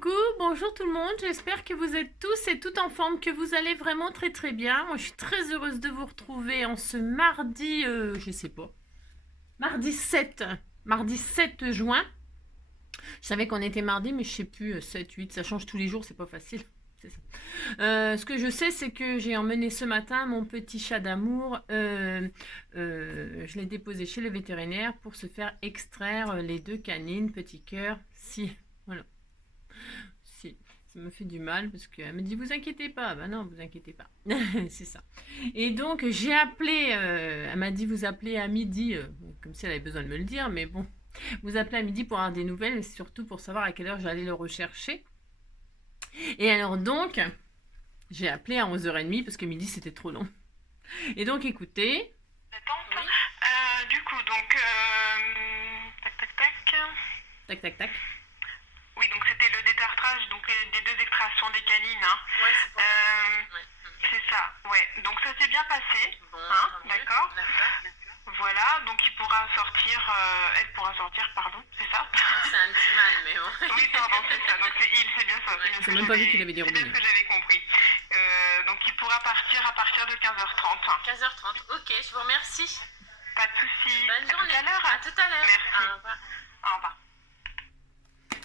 Coucou, bonjour tout le monde, j'espère que vous êtes tous et toutes en forme, que vous allez vraiment très très bien. Moi je suis très heureuse de vous retrouver en ce mardi, je sais pas, mardi 7, mardi 7 juin. Je savais qu'on était mardi mais je sais plus, 7, 8, ça change tous les jours, c'est pas facile. C'est ça. Ce que je sais, c'est que j'ai emmené ce matin mon petit chat d'amour. Je l'ai déposé chez le vétérinaire pour se faire extraire les deux canines, petit cœur. Si, voilà. Si, ça me fait du mal parce qu'elle me dit vous inquiétez pas. Ben non, vous inquiétez pas. C'est ça. Et donc j'ai appelé, elle m'a dit vous appelez à midi, comme si elle avait besoin de me le dire, mais bon, vous appelez à midi pour avoir des nouvelles et surtout pour savoir à quelle heure j'allais le rechercher. Et alors donc, j'ai appelé à 11h30 parce que midi c'était trop long. Et donc écoutez. Attends, Oui. du coup, donc, tac, tac, tac. Tac tac tac. Oui, donc c'était le détartrage donc des deux extractions des canines. Hein. Ouais, c'est pour Euh, c'est ça, ouais. Donc ça s'est bien passé, bon, hein, tant mieux. d'accord. D'accord. Voilà, donc il pourra sortir, elle pourra sortir, pardon, c'est ça. C'est un petit mal, mais bon. Oui, pardon, c'est ça. Donc c'est il, c'est bien ça. Ouais, C'est bien ce j'ai que même pas vu j'avais- qu'il avait des c'est bien ce robinet. que j'avais compris. Donc il pourra partir à partir de 15h30. 15h30, ok, je vous remercie. Pas de soucis. Bonne À journée. tout à l'heure. À tout à l'heure. Merci. Au revoir. Au revoir.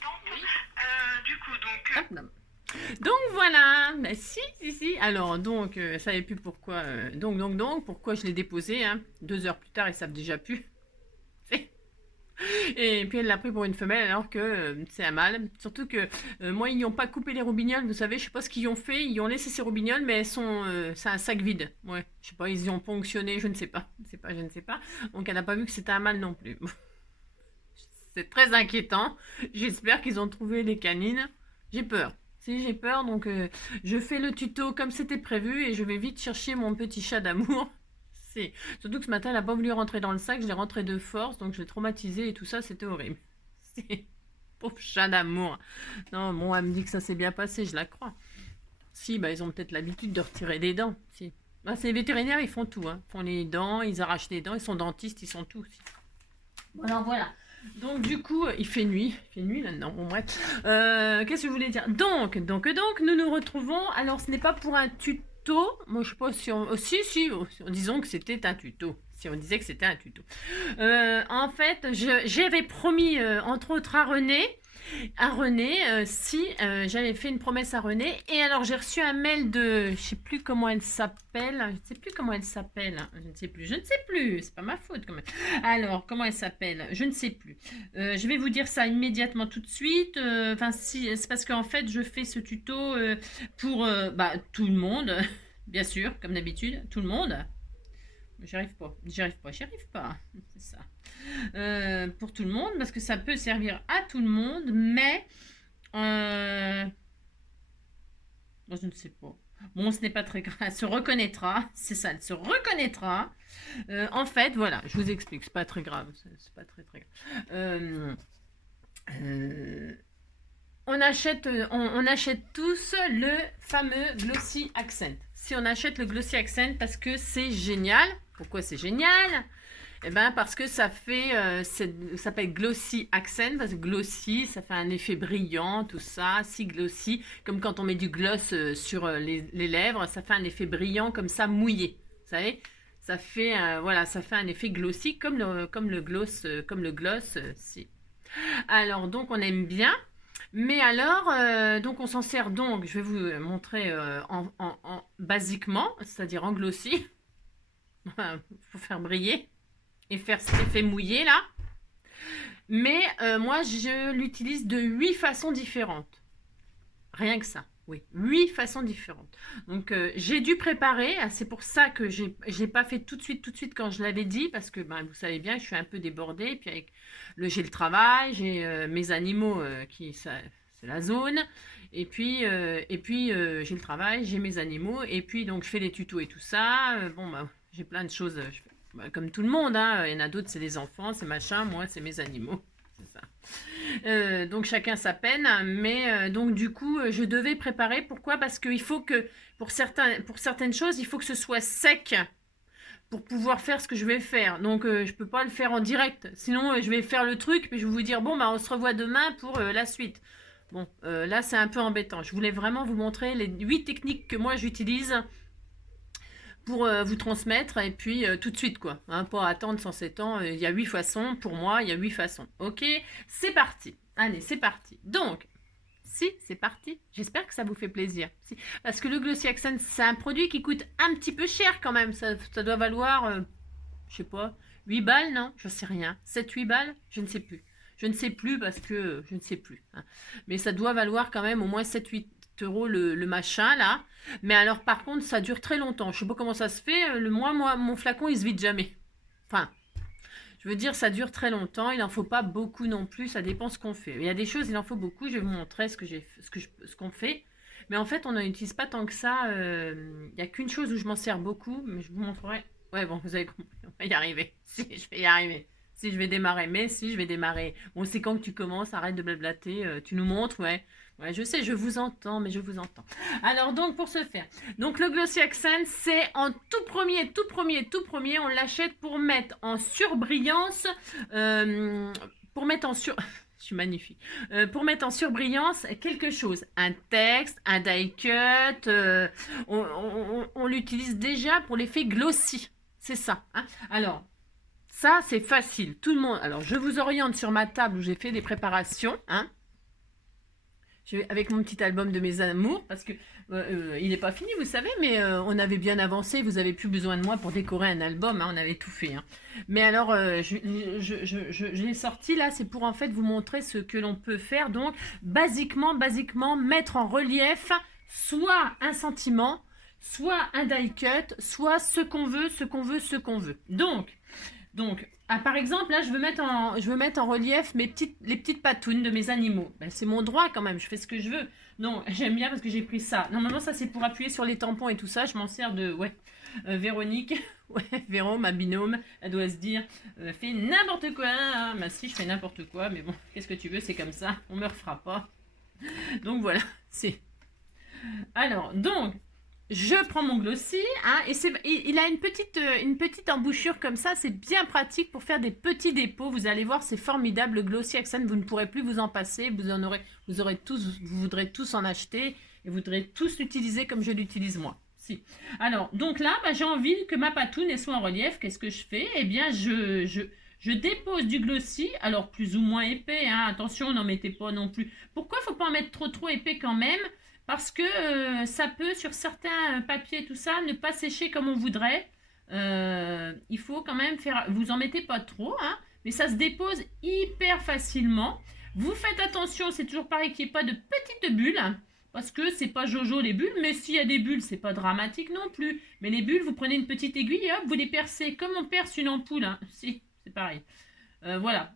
Donc, Oui. du coup, donc, Hop là. Donc voilà, bah, si. Alors donc, elle savait plus pourquoi. Donc, pourquoi je l'ai déposé. Hein. 2 heures plus tard, ils savent déjà plus. Et puis elle l'a pris pour une femelle alors que c'est un mâle. Surtout que moi, ils n'ont pas coupé les robignoles. Vous savez, je sais pas ce qu'ils ont fait. Ils ont laissé ces robignoles, mais elles sont, c'est un sac vide. Ouais, je sais pas, ils y ont ponctionné, je ne sais pas. Je ne sais pas. Donc elle n'a pas vu que c'était un mâle non plus. C'est très inquiétant. J'espère qu'ils ont trouvé les canines. J'ai peur. Si j'ai peur, donc je fais le tuto comme c'était prévu et je vais vite chercher mon petit chat d'amour. C'est surtout que ce matin, elle n'a pas voulu rentrer dans le sac, je l'ai rentré de force, donc je l'ai traumatisé et tout ça, c'était horrible. C'est pauvre chat d'amour. Non, bon, elle me dit que ça s'est bien passé, je la crois. Si, bah ils ont peut-être l'habitude de retirer des dents. Si. Bah, c'est les vétérinaires, ils font tout, hein. Ils font les dents, ils arrachent les dents, ils sont dentistes, ils sont tout aussi. Voilà. Donc du coup, il fait nuit là-dedans. Bon bref, qu'est-ce que je voulais dire? Donc, nous nous retrouvons. Alors, ce n'est pas pour un tuto. Moi, je sais pas si on, si, disons que c'était un tuto. Si on disait que c'était un tuto. En fait, j'avais promis, entre autres à René, si j'avais fait une promesse à René. Et alors, j'ai reçu un mail de, je sais plus comment elle s'appelle. Je ne sais plus comment elle s'appelle. Je ne sais plus. C'est pas ma faute quand même. Alors, comment elle s'appelle? Je ne sais plus. Je vais vous dire ça immédiatement tout de suite. Enfin, si, c'est parce qu'en fait, je fais ce tuto pour tout le monde, bien sûr, comme d'habitude, tout le monde. J'y arrive pas. C'est ça. Pour tout le monde, parce que ça peut servir à tout le monde, mais moi, je ne sais pas. Bon, ce n'est pas très grave. Elle se reconnaîtra. C'est ça, elle se reconnaîtra. En fait, voilà, je vous explique. C'est pas très grave. C'est pas très grave. On achète tous le fameux Glossy Accent. Si on achète le Glossy Accent parce que c'est génial. Pourquoi c'est génial? Eh ben parce que ça fait, ça s'appelle Glossy Accent, parce que glossy, ça fait un effet brillant, tout ça. Si glossy, comme quand on met du gloss sur les lèvres, ça fait un effet brillant comme ça, mouillé. Vous savez? Ça fait, voilà, ça fait un effet glossy comme le gloss, si. Alors donc on aime bien. Mais alors, donc on s'en sert donc, je vais vous montrer basiquement, c'est-à-dire en glossy. Il faut faire briller et faire cet effet mouillé là. Mais moi, je l'utilise de 8 façons différentes. Rien que ça, oui. 8 façons différentes. Donc, j'ai dû préparer. C'est pour ça que j'ai pas fait tout de suite quand je l'avais dit. Parce que vous savez bien, je suis un peu débordée. Et puis, j'ai le travail, j'ai mes animaux c'est la zone. Et puis j'ai le travail, j'ai mes animaux. Et puis, donc, je fais les tutos et tout ça. J'ai plein de choses. Comme tout le monde, hein. Il y en a d'autres, c'est les enfants, c'est machin. Moi, c'est mes animaux. C'est ça. Donc chacun sa peine, mais donc du coup je devais préparer. Pourquoi? Parce qu'il faut que pour certaines choses, il faut que ce soit sec pour pouvoir faire ce que je vais faire. Donc je peux pas le faire en direct. Sinon je vais faire le truc puis je vais vous dire bon on se revoit demain pour la suite. Bon, là, c'est un peu embêtant. Je voulais vraiment vous montrer les 8 techniques que moi, j'utilise pour vous transmettre, et puis tout de suite, quoi. Hein, pas attendre 107 ans. Il y a 8 façons. Pour moi, il y a 8 façons. Ok, c'est parti. Allez, c'est parti. Donc, si, c'est parti. J'espère que ça vous fait plaisir. Si. Parce que le Glossy Accent, c'est un produit qui coûte un petit peu cher quand même. Ça doit valoir, je sais pas, 8 balles, non? Je sais rien. 7-8 balles? Je ne sais plus. Je ne sais plus parce que je ne sais plus. Hein. Mais ça doit valoir quand même au moins 7-8 € le machin là. Mais alors par contre, ça dure très longtemps. Je sais pas comment ça se fait. Moi, mon flacon, il se vide jamais. Enfin, je veux dire, ça dure très longtemps. Il n'en faut pas beaucoup non plus. Ça dépend ce qu'on fait. Il y a des choses, il en faut beaucoup. Je vais vous montrer ce qu'on fait. Mais en fait, on n'en utilise pas tant que ça. Il n'y a qu'une chose où je m'en sers beaucoup. Mais je vous montrerai. Ouais, bon, vous avez compris. On va y arriver. Si, je vais y arriver. Si, je vais démarrer. Mais si, je vais démarrer. Bon, c'est quand que tu commences. Arrête de blablater. Tu nous montres, ouais. Ouais, je sais, je vous entends, mais je vous entends. Alors donc, pour ce faire, donc le Glossy Accent, c'est en tout premier, on l'achète pour mettre en surbrillance, pour mettre en sur... Je suis magnifique. Pour mettre en surbrillance quelque chose, un texte, un die cut, on l'utilise déjà pour l'effet glossy. C'est ça. Hein. Alors, ça, c'est facile. Tout le monde. Alors, je vous oriente sur ma table où j'ai fait des préparations. Hein. Avec mon petit album de mes amours, parce que il n'est pas fini, vous savez, mais on avait bien avancé, vous avez plus besoin de moi pour décorer un album, hein, on avait tout fait. Hein. Mais alors, je l'ai sorti là, c'est pour en fait vous montrer ce que l'on peut faire. Donc, basiquement, mettre en relief soit un sentiment, soit un die cut, soit ce qu'on veut. Donc, par exemple, là, je veux mettre en relief les petites patounes de mes animaux. Ben, c'est mon droit quand même, je fais ce que je veux. Non, j'aime bien parce que j'ai pris ça. Normalement, ça, c'est pour appuyer sur les tampons et tout ça. Je m'en sers de... Ouais, Véronique, ouais, Véro, ma binôme, elle doit se dire, fais n'importe quoi. Ah, bah si, je fais n'importe quoi, mais bon, qu'est-ce que tu veux, c'est comme ça, on me refera pas. Donc voilà, c'est... Alors, donc... Je prends mon glossy, hein, et il a une petite embouchure comme ça, c'est bien pratique pour faire des petits dépôts. Vous allez voir, c'est formidable, le Glossy Accent, vous ne pourrez plus vous en passer, vous voudrez tous en acheter, et vous voudrez tous l'utiliser comme je l'utilise moi. Si. Alors, donc là, bah, j'ai envie que ma patoune elle soit en relief, qu'est-ce que je fais? Eh bien, je dépose du glossy, alors plus ou moins épais, hein, attention, n'en mettez pas non plus. Pourquoi il ne faut pas en mettre trop épais quand même? Parce que ça peut, sur certains papiers, tout ça, ne pas sécher comme on voudrait. Il faut quand même faire... Vous en mettez pas trop, hein, mais ça se dépose hyper facilement. Vous faites attention, c'est toujours pareil, qu'il n'y ait pas de petites bulles. Parce que c'est pas Jojo les bulles, mais s'il y a des bulles, c'est pas dramatique non plus. Mais les bulles, vous prenez une petite aiguille et hop, vous les percez comme on perce une ampoule. Hein. Si, c'est pareil. Voilà.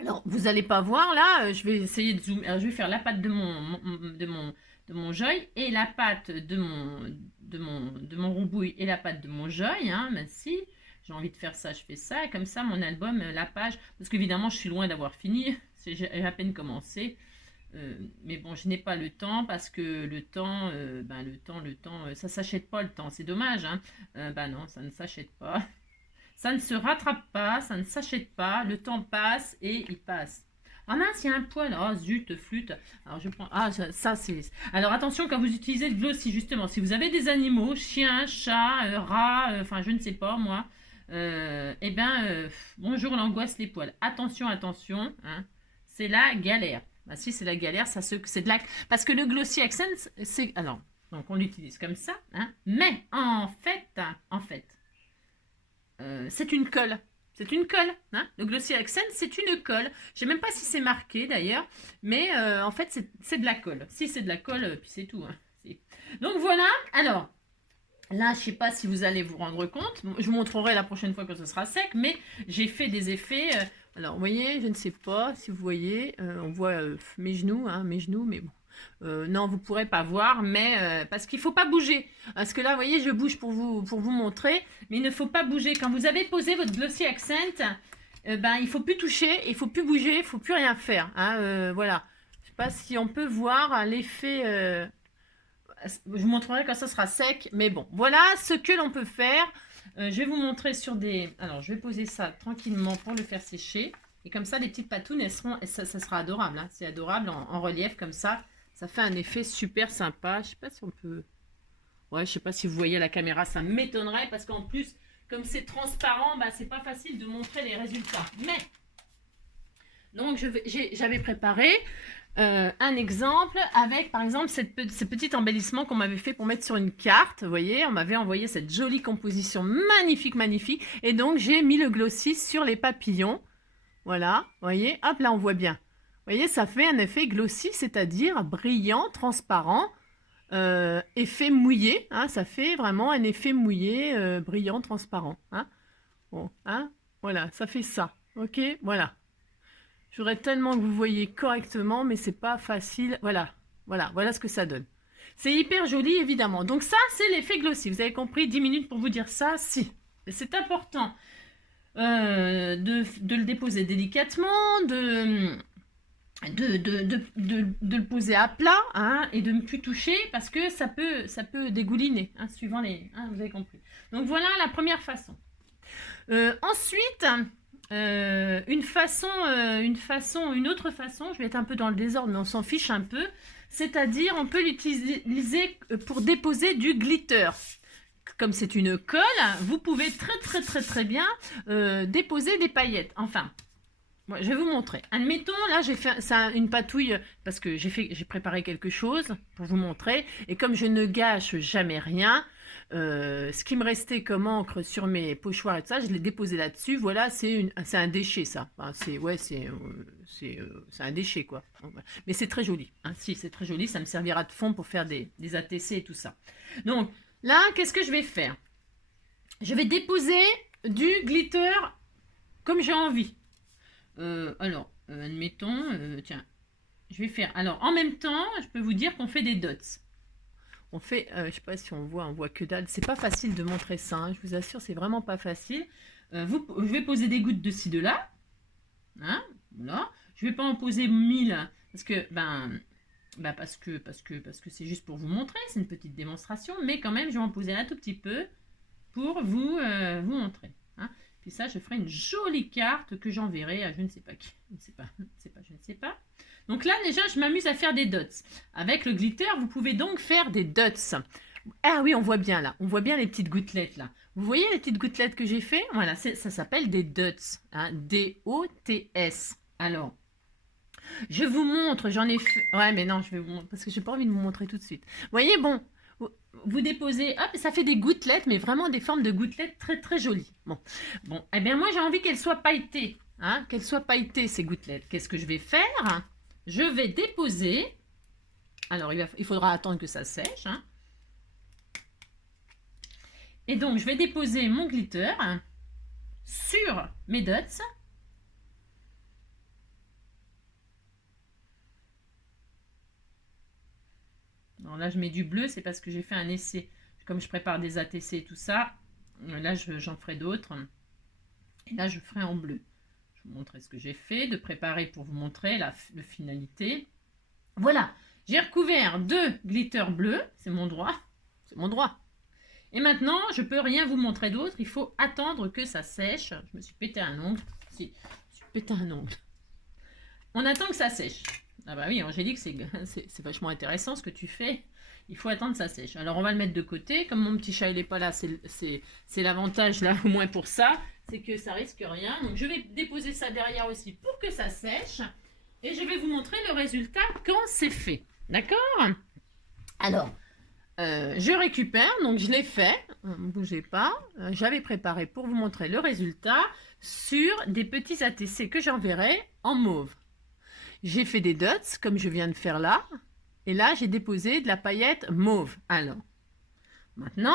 Alors, vous n'allez pas voir là, je vais essayer de zoomer. Alors, je vais faire la patte de mon joy et la patte de mon roubouille et la patte de mon joy. Hein, ben, si j'ai envie de faire ça, je fais ça. Et comme ça, mon album, la page, parce qu'évidemment, je suis loin d'avoir fini. J'ai à peine commencé. Mais bon, je n'ai pas le temps parce que le temps, ça s'achète pas le temps. C'est dommage. Hein. Non, ça ne s'achète pas. Ça ne se rattrape pas, ça ne s'achète pas, le temps passe et il passe. Ah mince, il y a un poil. Ah zut, flûte. Alors je prends... Ah, ça c'est... Alors attention quand vous utilisez le glossy, justement, si vous avez des animaux, chiens, chats, rats, enfin je ne sais pas moi, bonjour l'angoisse, les poils. Attention, hein, c'est la galère. Bah si c'est la galère, c'est de la... Parce que le Glossy Accent, c'est... Alors, donc on l'utilise comme ça, hein, mais en fait... c'est une colle. C'est une colle. Hein. Le Glossy Accent, c'est une colle. Je ne sais même pas si c'est marqué d'ailleurs. Mais en fait, c'est de la colle. Si c'est de la colle, puis c'est tout. Hein. Donc voilà. Alors, là, je ne sais pas si vous allez vous rendre compte. Je vous montrerai la prochaine fois quand ce sera sec. Mais j'ai fait des effets. Alors, vous voyez, je ne sais pas si vous voyez. On voit mes genoux, mais bon. Non, vous ne pourrez pas voir, mais parce qu'il ne faut pas bouger. Parce que là, vous voyez, je bouge pour vous montrer, mais il ne faut pas bouger. Quand vous avez posé votre Glossy Accent, il ne faut plus toucher, il ne faut plus bouger, il ne faut plus rien faire. Hein, voilà. Je ne sais pas si on peut voir l'effet... je vous montrerai quand ça sera sec, mais bon. Voilà ce que l'on peut faire. Je vais vous montrer sur des... Alors, je vais poser ça tranquillement pour le faire sécher. Et comme ça, les petites patounes, ça sera adorable. Hein. C'est adorable en relief comme ça. Ça fait un effet super sympa. Je sais pas si on peut... Ouais, je sais pas si vous voyez à la caméra, ça m'étonnerait parce qu'en plus, comme c'est transparent, bah, c'est pas facile de montrer les résultats. Mais, donc j'avais préparé un exemple avec, par exemple, ce petit embellissement qu'on m'avait fait pour mettre sur une carte. Vous voyez, on m'avait envoyé cette jolie composition magnifique, magnifique. Et donc, j'ai mis le glossy sur les papillons. Voilà, vous voyez, hop, là, on voit bien. Vous voyez, ça fait un effet glossy, c'est-à-dire brillant, transparent. Effet mouillé, hein, ça fait vraiment un effet mouillé, brillant, transparent. Hein. Bon, hein, voilà, ça fait ça. Ok, voilà. Je voudrais tellement que vous voyez correctement, mais c'est pas facile. Voilà, voilà ce que ça donne. C'est hyper joli, évidemment. Donc ça, c'est l'effet glossy. Vous avez compris, 10 minutes pour vous dire ça, si. C'est important de le déposer délicatement, de le poser à plat, hein, et de ne plus toucher parce que ça peut dégouliner, hein, suivant les... Hein, vous avez compris. Donc voilà la première façon. Ensuite, une autre façon, je vais être un peu dans le désordre, mais on s'en fiche un peu, c'est-à-dire on peut l'utiliser pour déposer du glitter. Comme c'est une colle, vous pouvez très bien déposer des paillettes. Enfin... Bon, je vais vous montrer. Admettons, là, j'ai fait ça, une patouille parce que j'ai préparé quelque chose pour vous montrer. Et comme je ne gâche jamais rien, ce qui me restait comme encre sur mes pochoirs et tout ça, je l'ai déposé là-dessus. Voilà, c'est un déchet, ça. Enfin, c'est un déchet, quoi. Mais c'est très joli. Hein. Si, c'est très joli. Ça me servira de fond pour faire des ATC et tout ça. Donc, là, qu'est-ce que je vais faire? Je vais déposer du glitter comme j'ai envie. Alors, admettons, tiens, je vais faire. Alors, en même temps, je peux vous dire qu'on fait des dots. On fait, je sais pas si on voit que dalle. C'est pas facile de montrer ça, hein, je vous assure, c'est vraiment pas facile. Je vais poser des gouttes de ci, de là. Hein, voilà. Je vais pas en poser 1000 parce que, parce que c'est juste pour vous montrer, c'est une petite démonstration, mais quand même, je vais en poser un tout petit peu pour vous montrer. Hein. Puis ça, je ferai une jolie carte que j'enverrai à je ne sais pas qui. Je ne sais pas. Donc là, déjà, je m'amuse à faire des dots. Avec le glitter, vous pouvez donc faire des dots. Ah oui, on voit bien là. On voit bien les petites gouttelettes là. Vous voyez les petites gouttelettes que j'ai fait? Voilà, ça s'appelle des dots. Hein, D-O-T-S. Alors, je vous montre, j'en ai fait... Ouais, mais non, je vais vous montrer parce que j'ai pas envie de vous montrer tout de suite. Vous voyez, bon... Vous déposez, hop, ça fait des gouttelettes, mais vraiment des formes de gouttelettes très jolies. Bon, eh bien moi j'ai envie qu'elles soient pailletées, hein, qu'elles soient pailletées ces gouttelettes. Qu'est-ce que je vais faire? Je vais déposer, alors il faudra attendre que ça sèche, hein. Et donc je vais déposer mon glitter sur mes dots. Alors là, je mets du bleu, c'est parce que j'ai fait un essai. Comme je prépare des ATC et tout ça, là, j'en ferai d'autres. Et là, je ferai en bleu. Je vous montrerai ce que j'ai fait, de préparer pour vous montrer la finalité. Voilà, j'ai recouvert de glitter bleu. C'est mon droit. C'est mon droit. Et maintenant, je ne peux rien vous montrer d'autre. Il faut attendre que ça sèche. Je me suis pété un ongle. Si, je me suis pété un ongle. On attend que ça sèche. Ah bah oui, Angélique, c'est vachement intéressant ce que tu fais. Il faut attendre que ça sèche. Alors, on va le mettre de côté. Comme mon petit chat, il n'est pas là, c'est l'avantage, là, au moins pour ça. C'est que ça risque rien. Donc, je vais déposer ça derrière aussi pour que ça sèche. Et je vais vous montrer le résultat quand c'est fait. D'accord? Alors, je récupère. Donc, je l'ai fait. Ne bougez pas. J'avais préparé pour vous montrer le résultat sur des petits ATC que j'enverrai en mauve. J'ai fait des dots, comme je viens de faire là. Et là, j'ai déposé de la paillette mauve. Alors, maintenant,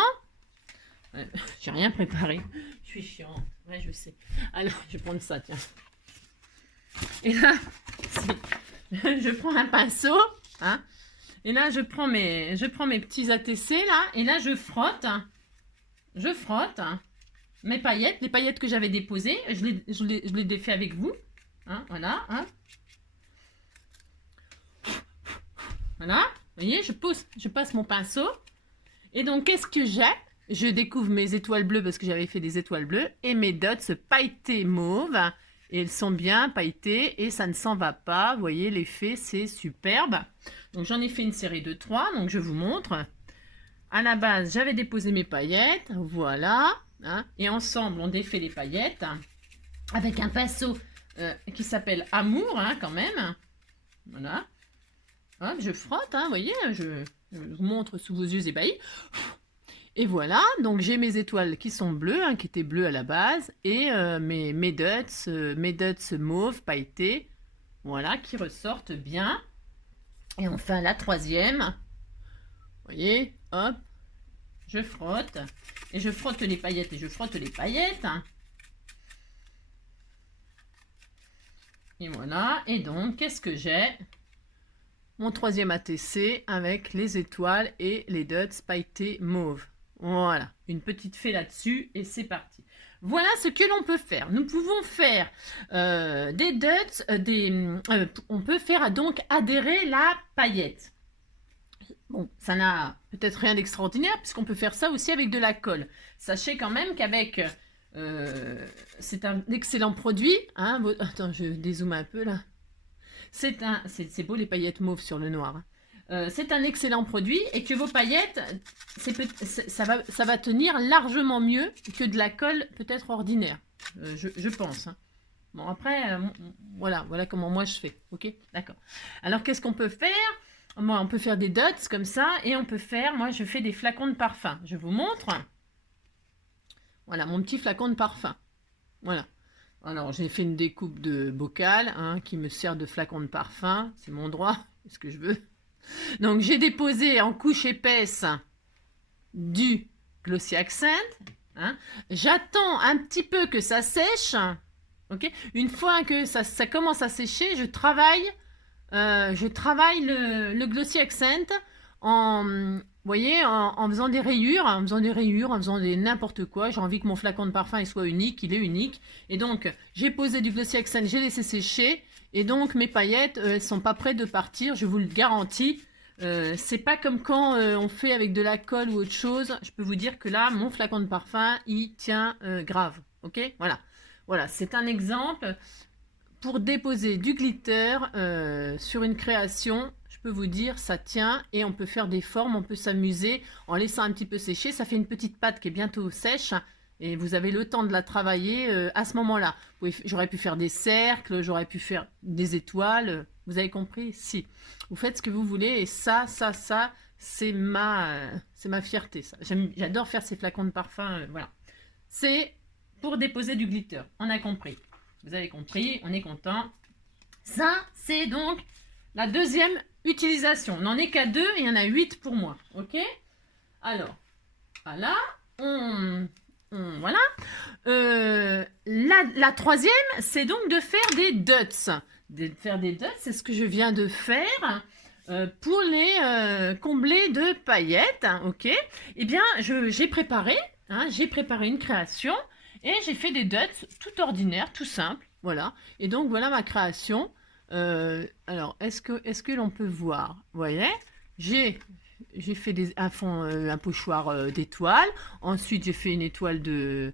j'ai rien préparé. Je suis chiant. Ouais, je sais. Alors, je vais prendre ça, tiens. Et là, je prends un pinceau. Hein, et là, je prends mes petits ATC, là. Et là, je frotte. Je frotte mes paillettes. Les paillettes que j'avais déposées. Je les défais avec vous. Hein, voilà. Hein. Voilà, vous voyez, je passe mon pinceau. Et donc, qu'est-ce que j'ai? Je découvre mes étoiles bleues parce que j'avais fait des étoiles bleues. Et mes dots pailletées mauve. Et elles sont bien pailletées et ça ne s'en va pas. Vous voyez, l'effet, c'est superbe. Donc, j'en ai fait une série de 3. Donc, je vous montre. À la base, j'avais déposé mes paillettes. Voilà. Hein, et ensemble, on défait les paillettes avec un pinceau qui s'appelle Amour, hein, quand même. Voilà. Hop, je frotte, hein, vous voyez, je vous montre sous vos yeux ébahis. Et voilà, donc j'ai mes étoiles qui sont bleues, hein, qui étaient bleues à la base, et mes dots mauve pailletés, voilà, qui ressortent bien. Et enfin la troisième, vous voyez, hop, je frotte, et je frotte les paillettes, et je frotte les paillettes. Et voilà, et donc, qu'est-ce que j'ai? Mon troisième ATC avec les étoiles et les dots pailletés mauve. Voilà, une petite fée là-dessus et c'est parti. Voilà ce que l'on peut faire. Nous pouvons faire des dots, on peut faire donc adhérer la paillette. Bon, ça n'a peut-être rien d'extraordinaire puisqu'on peut faire ça aussi avec de la colle. Sachez quand même qu'avec... c'est un excellent produit. Hein, attends, je dézoome un peu là. C'est beau les paillettes mauves sur le noir. C'est un excellent produit et que vos paillettes, ça va tenir largement mieux que de la colle peut-être ordinaire. Je pense. Hein. Bon après, voilà comment moi je fais. Ok, d'accord. Alors qu'est-ce qu'on peut faire? Moi, on peut faire des dots comme ça et on peut faire, moi je fais des flacons de parfum. Je vous montre. Voilà mon petit flacon de parfum. Voilà. Alors, j'ai fait une découpe de bocal hein, qui me sert de flacon de parfum. C'est mon droit, c'est ce que je veux. Donc, j'ai déposé en couche épaisse du Glossy Accent. Hein. J'attends un petit peu que ça sèche. Okay. Une fois que ça commence à sécher, je travaille le Glossy Accent en... Vous voyez, en faisant des rayures, en faisant des n'importe quoi. J'ai envie que mon flacon de parfum il soit unique, il est unique. Et donc, j'ai posé du Glossy Accent, j'ai laissé sécher. Et donc, mes paillettes, elles sont pas prêtes de partir, je vous le garantis. C'est pas comme quand on fait avec de la colle ou autre chose. Je peux vous dire que là, mon flacon de parfum, il tient grave. Ok, voilà. Voilà, c'est un exemple pour déposer du glitter sur une création. Je peux vous dire, ça tient et on peut faire des formes, on peut s'amuser en laissant un petit peu sécher. Ça fait une petite pâte qui est bientôt sèche et vous avez le temps de la travailler à ce moment-là. J'aurais pu faire des cercles, j'aurais pu faire des étoiles. Vous avez compris? Si. Vous faites ce que vous voulez et ça, c'est ma fierté. J'adore faire ces flacons de parfum. Voilà. C'est pour déposer du glitter. On a compris. Vous avez compris, on est content. Ça, c'est donc la deuxième utilisation. On n'en est qu'à 2 et il y en a 8 pour moi. Ok? Alors, voilà. Voilà. La troisième, c'est donc de faire des dots. C'est ce que je viens de faire pour les combler de paillettes. Ok? Eh bien, j'ai préparé une création et j'ai fait des dots tout ordinaires, tout simples. Voilà. Et donc, voilà ma création. Alors, est-ce que l'on peut voir? Vous voyez, j'ai fait un pochoir d'étoiles. Ensuite, j'ai fait une étoile des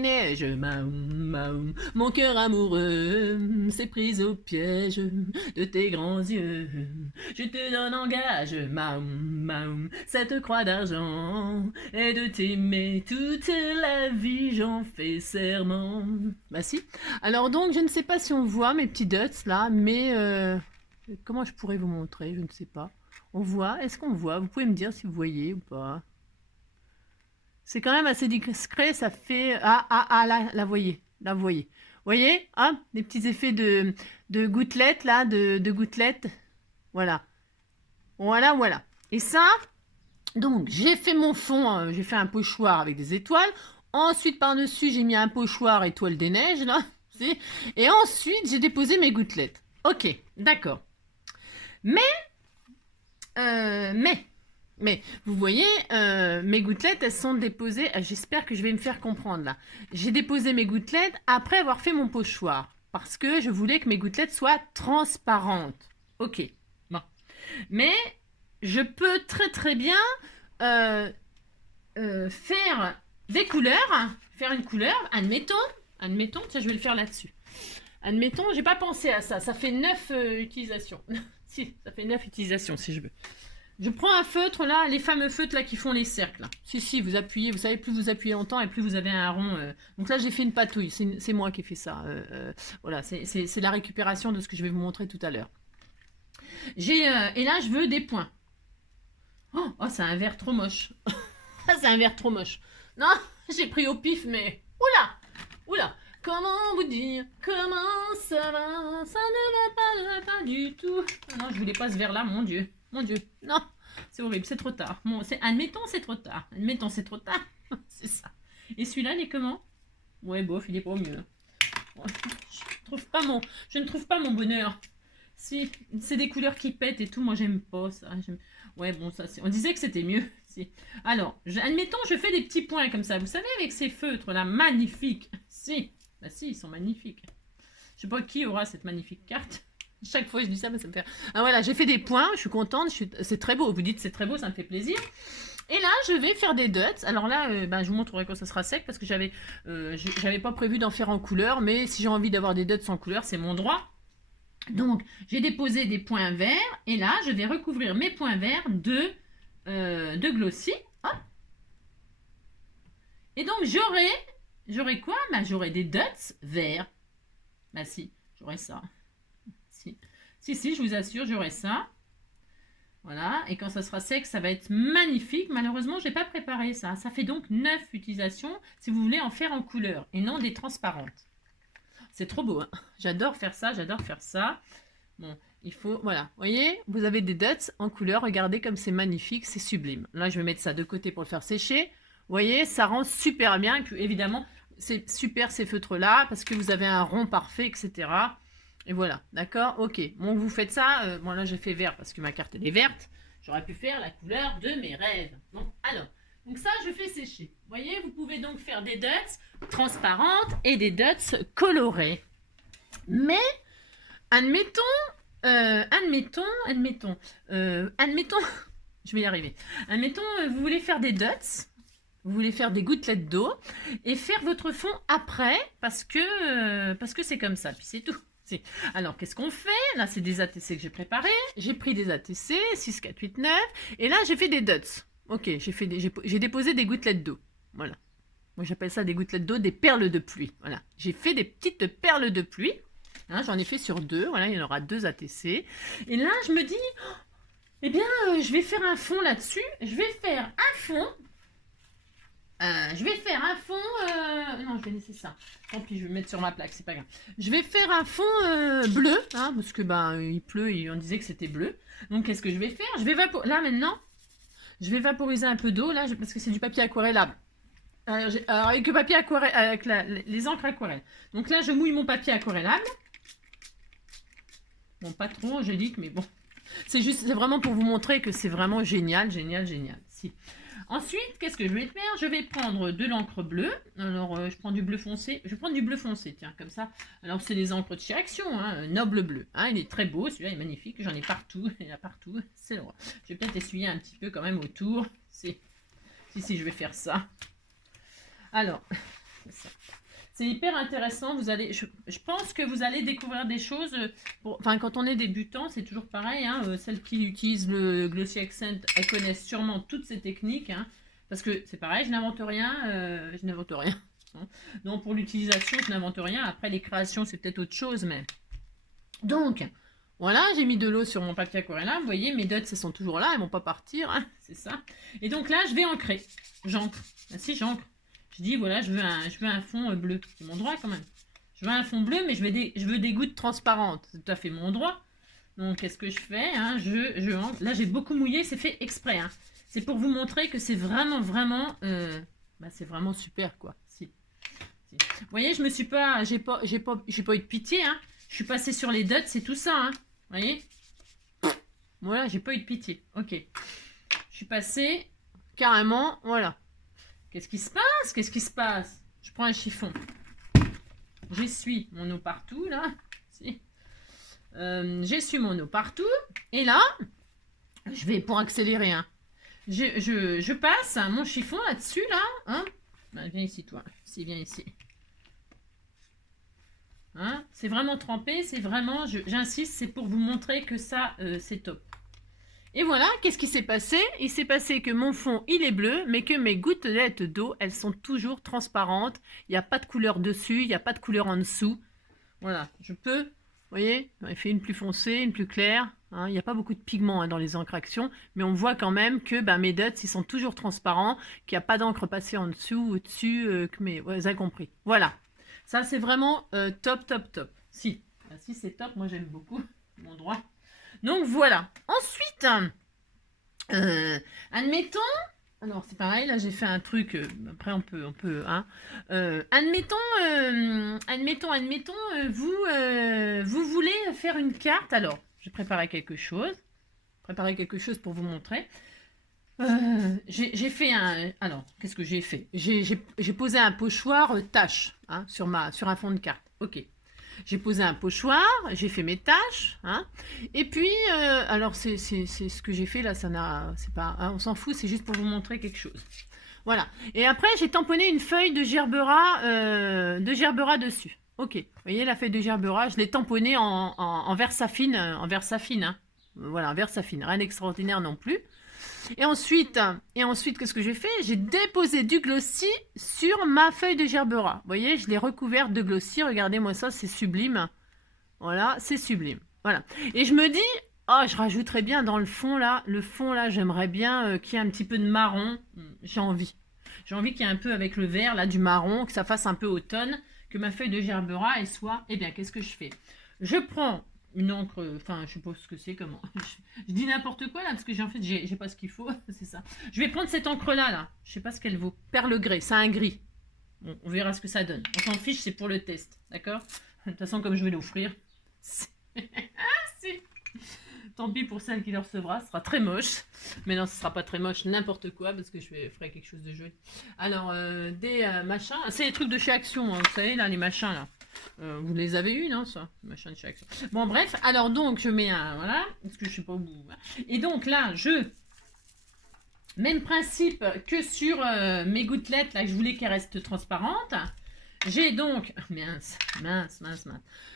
neiges. Maoum, mon cœur amoureux s'est pris au piège de tes grands yeux. Je te donne en gage, maoum, cette croix d'argent, et de t'aimer toute la vie, j'en fais serment. Bah si. Alors donc, je ne sais pas si on voit mes petits dots là, mais comment je pourrais vous montrer? Je ne sais pas. On voit? Est-ce qu'on voit? Vous pouvez me dire si vous voyez ou pas. C'est quand même assez discret, ça fait... Ah, là, voyez. Là, vous voyez. Vous voyez? Ah, des petits effets de gouttelettes, là, de gouttelettes. Voilà. Voilà. Et ça, donc, j'ai fait mon fond, j'ai fait un pochoir avec des étoiles. Ensuite, par-dessus, j'ai mis un pochoir étoile des neiges, là. Et ensuite, j'ai déposé mes gouttelettes. Ok, d'accord. Mais, vous voyez, mes gouttelettes, elles sont déposées. J'espère que je vais me faire comprendre là. J'ai déposé mes gouttelettes après avoir fait mon pochoir. Parce que je voulais que mes gouttelettes soient transparentes. Ok, bon. Mais, je peux très bien faire des couleurs. Faire une couleur, admettons, tiens, je vais le faire là-dessus. Admettons, j'ai pas pensé à ça. Ça fait 9 utilisations. Si, ça fait 9 utilisations si je veux. Je prends un feutre là, les fameux feutres là qui font les cercles. Là. Si, vous appuyez, vous savez, plus vous appuyez longtemps et plus vous avez un rond. Donc là, j'ai fait une patouille. C'est moi qui ai fait ça. Voilà, c'est la récupération de ce que je vais vous montrer tout à l'heure. Et là, je veux des points. Oh, c'est un verre trop moche. C'est un verre trop moche. Non, j'ai pris au pif, mais... Oula. Comment vous dire? Comment ça va? Ça ne va pas du tout. Ah non, je voulais pas ce verre-là, mon Dieu. Non, c'est horrible, c'est trop tard. Bon, admettons, c'est trop tard. C'est ça. Et celui-là, il est comment? Ouais, bof, il est pas au mieux. Je ne trouve pas mon bonheur. Si, c'est des couleurs qui pètent et tout, moi j'aime pas ça. Ouais, bon, ça, on disait que c'était mieux. Si. Alors, admettons, je fais des petits points comme ça. Vous savez, avec ces feutres-là, magnifiques. Si, bah si, ils sont magnifiques. Je sais pas qui aura cette magnifique carte. Chaque fois que je dis ça, ça me fait... Ah voilà, j'ai fait des points, je suis contente, c'est très beau. Vous dites c'est très beau, ça me fait plaisir. Et là, je vais faire des dots. Alors là, je vous montrerai quand ça sera sec parce que j'avais pas prévu d'en faire en couleur. Mais si j'ai envie d'avoir des dots en couleur, c'est mon droit. Donc, j'ai déposé des points verts. Et là, je vais recouvrir mes points verts de glossy. Hop. Et donc, j'aurai quoi? J'aurai des dots verts. Bah si, j'aurai ça. Si, je vous assure, j'aurai ça. Voilà, et quand ça sera sec, ça va être magnifique. Malheureusement, je n'ai pas préparé ça. Ça fait donc 9 utilisations si vous voulez en faire en couleur et non des transparentes. C'est trop beau, hein. J'adore faire ça. Bon, il faut, voilà. Vous voyez, vous avez des dots en couleur. Regardez comme c'est magnifique, c'est sublime. Là, je vais mettre ça de côté pour le faire sécher. Vous voyez, ça rend super bien. Et puis, évidemment, c'est super ces feutres-là parce que vous avez un rond parfait, etc. Et voilà, d'accord, ok. Bon, vous faites ça. Bon, là, j'ai fait vert parce que ma carte, elle est verte. J'aurais pu faire la couleur de mes rêves. Bon, alors, donc ça, je fais sécher. Vous voyez, vous pouvez donc faire des dots transparentes et des dots colorées. Mais, admettons, je vais y arriver. Admettons, vous voulez faire des dots. Vous voulez faire des gouttelettes d'eau et faire votre fond après parce que c'est comme ça. Puis c'est tout. Alors, qu'est-ce qu'on fait? Là, c'est des ATC que j'ai préparés. J'ai pris des ATC, 6, 4, 8, 9. Et là, j'ai fait des dots. Ok, j'ai déposé des gouttelettes d'eau. Voilà. Moi, j'appelle ça des gouttelettes d'eau, des perles de pluie. Voilà. J'ai fait des petites perles de pluie. Hein, j'en ai fait sur 2. Voilà, il y en aura 2 ATC. Et là, je me dis, eh bien, je vais faire un fond là-dessus. Je vais faire un fond. Non, je vais laisser ça. Tant pis, je vais mettre sur ma plaque, c'est pas grave. Je vais faire un fond bleu, hein, parce que il pleut et on disait que c'était bleu. Donc, qu'est-ce que je vais faire? Là, maintenant, je vais vaporiser un peu d'eau, là, parce que c'est du papier aquarellable. Alors, avec le papier aquarelle, avec les encres aquarelles. Donc là, je mouille mon papier aquarellable. Bon, pas trop angélique, mais bon. C'est vraiment pour vous montrer que c'est vraiment génial. Si. Ensuite, qu'est-ce que je vais faire? Je vais prendre de l'encre bleue. Alors, je prends du bleu foncé. Je vais prendre du bleu foncé, tiens, comme ça. Alors, c'est les encres de chez Action, hein, Noble Bleu. Hein, il est très beau, celui-là est magnifique. J'en ai partout. Il y en a partout. C'est le roi. Je vais peut-être essuyer un petit peu quand même autour. Si, je vais faire ça. Alors, c'est hyper intéressant. Je pense que vous allez découvrir des choses. Quand on est débutant, c'est toujours pareil. Hein, celles qui utilisent le Glossy Accent, elles connaissent sûrement toutes ces techniques. Hein, parce que c'est pareil, je n'invente rien. Hein. Donc pour l'utilisation, je n'invente rien. Après les créations, c'est peut-être autre chose. Mais donc, voilà, j'ai mis de l'eau sur mon papier aquarellable. Vous voyez, mes dots, elles sont toujours là. Elles ne vont pas partir. Hein, c'est ça. Et donc là, je vais ancrer. J'ancre. Si, j'ancre. Je dis, voilà, je veux un fond bleu. C'est mon droit quand même. Je veux un fond bleu, mais je veux des gouttes transparentes. C'est tout à fait mon droit. Donc, qu'est-ce que je fais, hein? Là, j'ai beaucoup mouillé. C'est fait exprès. Hein. C'est pour vous montrer que c'est vraiment, c'est vraiment super, quoi. Si. Vous voyez, je me suis pas... J'ai pas eu de pitié, hein. Je suis passée sur les dots, c'est tout ça, hein. Vous voyez? Voilà, j'ai pas eu de pitié. Ok. Je suis passée carrément, voilà. Qu'est-ce qui se passe? Je prends un chiffon. J'essuie mon eau partout, là. J'essuie mon eau partout. Et là, je vais, pour accélérer, hein, je passe mon chiffon là-dessus, là. Hein. Viens ici, toi. Viens ici. Hein. C'est vraiment trempé, c'est vraiment, j'insiste, c'est pour vous montrer que ça, c'est top. Et voilà, qu'est-ce qui s'est passé? Il s'est passé que mon fond, il est bleu, mais que mes gouttelettes d'eau, elles sont toujours transparentes. Il n'y a pas de couleur dessus, il n'y a pas de couleur en dessous. Voilà, je peux, vous voyez, il fait une plus foncée, une plus claire. Hein, il n'y a pas beaucoup de pigments dans les encres Action, mais on voit quand même que mes dots, ils sont toujours transparents, qu'il n'y a pas d'encre passée en dessous ou au-dessus, ouais, vous avez compris. Voilà, ça c'est vraiment top, top, top. Si, si c'est top, moi j'aime beaucoup, mon droit. Donc voilà. Ensuite, admettons, alors c'est pareil, là j'ai fait un truc, après on peut, hein. Admettons, vous voulez faire une carte. Alors, j'ai préparé quelque chose pour vous montrer. J'ai fait un, alors qu'est-ce que j'ai fait? J'ai posé un pochoir tache, hein, sur un fond de carte. Ok. J'ai posé un pochoir, j'ai fait mes tâches, hein, et puis, alors c'est ce que j'ai fait là, ça n'a, c'est pas, hein, on s'en fout, c'est juste pour vous montrer quelque chose. Voilà. Et après, j'ai tamponné une feuille de gerbera dessus. Ok. Vous voyez la feuille de gerbera, je l'ai tamponnée en versafine, hein. Voilà, en versafine, rien d'extraordinaire non plus. Et ensuite, qu'est-ce que j'ai fait? J'ai déposé du glossy sur ma feuille de gerbera. Vous voyez, je l'ai recouverte de glossy. Regardez-moi ça, c'est sublime. Voilà, c'est sublime. Voilà. Et je me dis, oh, je rajouterais bien dans le fond là, j'aimerais bien qu'il y ait un petit peu de marron. J'ai envie. J'ai envie qu'il y ait un peu avec le vert là, du marron, que ça fasse un peu automne, que ma feuille de gerbera, elle soit. Eh bien, qu'est-ce que je fais? Je prends une encre, enfin je sais pas ce que c'est, comment, je dis n'importe quoi là, parce que j'ai pas ce qu'il faut, c'est ça. Je vais prendre cette encre là, je sais pas ce qu'elle vaut, perle grès, c'est un gris. Bon, on verra ce que ça donne, on s'en fiche, c'est pour le test, d'accord? De toute façon, comme je vais l'offrir, tant pis pour celle qui le recevra, ce sera très moche, mais non, ce sera pas très moche, n'importe quoi, parce que je ferai quelque chose de joli. Alors, des machins, c'est les trucs de chez Action, hein, vous savez là, les machins là. Vous les avez eu, non, ça? Machin de chez Action. Bon, bref, alors donc, je mets un, voilà, parce que je sais pas où. Et donc là, même principe que sur mes gouttelettes, là, que je voulais qu'elles restent transparentes. J'ai donc, mince.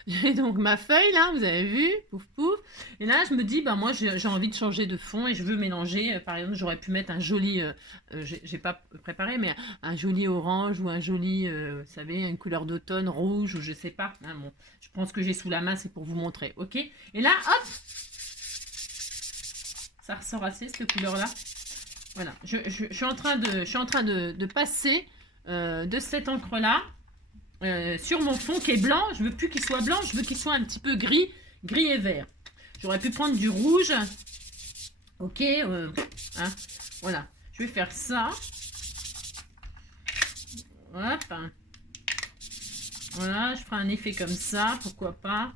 J'ai donc ma feuille, là, vous avez vu, pouf, pouf. Et là, je me dis, moi, j'ai envie de changer de fond et je veux mélanger. Par exemple, j'aurais pu mettre un joli, j'ai pas préparé, mais un joli orange ou un joli, vous savez, une couleur d'automne, rouge ou je sais pas. Hein, bon, je prends ce que j'ai sous la main, c'est pour vous montrer, ok? Et là, hop, ça ressort assez, cette couleur-là. Voilà, je suis en train de passer de cette encre-là. Sur mon fond qui est blanc, je veux plus qu'il soit blanc, je veux qu'il soit un petit peu gris et vert. J'aurais pu prendre du rouge. Ok, hein, voilà. Je vais faire ça. Hop. Voilà, je ferai un effet comme ça, pourquoi pas.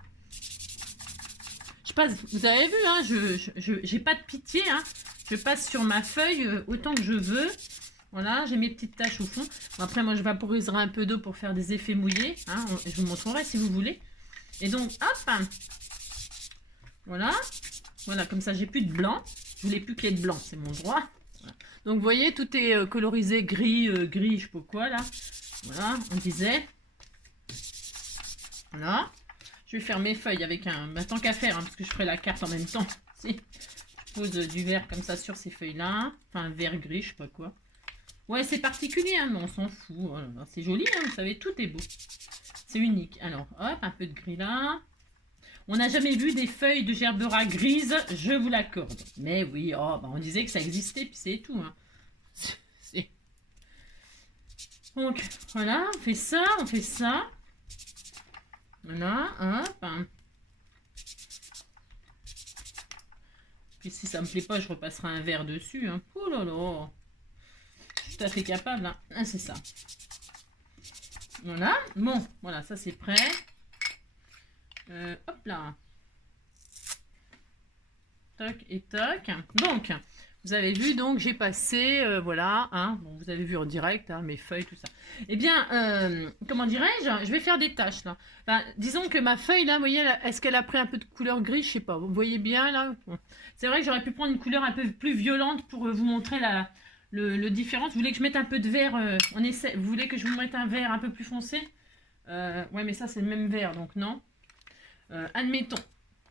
Je passe, vous avez vu, hein, j'ai pas de pitié, hein. Je passe sur ma feuille autant que je veux. Voilà, j'ai mes petites taches au fond. Bon, après, moi, je vaporiserai un peu d'eau pour faire des effets mouillés. Hein, je vous montrerai si vous voulez. Et donc, hop. Voilà. Voilà, comme ça, j'ai plus de blanc. Je voulais plus qu'il y ait de blanc, c'est mon droit. Voilà. Donc, vous voyez, tout est colorisé gris, je sais pas quoi, là. Voilà, on disait. Voilà. Je vais faire mes feuilles avec un... tant qu'à faire, hein, parce que je ferai la carte en même temps. Si. Je pose du vert comme ça sur ces feuilles-là. Enfin, vert gris, je sais pas quoi. Ouais, c'est particulier, hein, mais on s'en fout. Oh c'est joli, hein, vous savez, tout est beau. C'est unique. Alors, hop, un peu de gris là. On n'a jamais vu des feuilles de gerbera grises, je vous l'accorde. Mais oui, oh, on disait que ça existait, puis c'est tout. Hein. Donc, voilà, on fait ça, Voilà, hop. Puis si ça me plaît pas, je repasserai un verre dessus. Hein. Oh là là. Tout à fait capable, hein. Ah, c'est ça. Voilà, bon, voilà, ça c'est prêt. Hop là. Toc et toc. Donc, vous avez vu, donc j'ai passé, voilà, hein, bon, vous avez vu en direct, hein, mes feuilles, tout ça. Eh bien, comment dirais-je? Je vais faire des tâches, là. Enfin, disons que ma feuille, là, vous voyez, est-ce qu'elle a pris un peu de couleur gris? Je sais pas, vous voyez bien, là. Bon. C'est vrai que j'aurais pu prendre une couleur un peu plus violente pour vous montrer le différence. Vous voulez que je mette un peu de vert, vous voulez que je vous mette un vert un peu plus foncé? Ouais, mais ça, c'est le même verre, donc non. Admettons.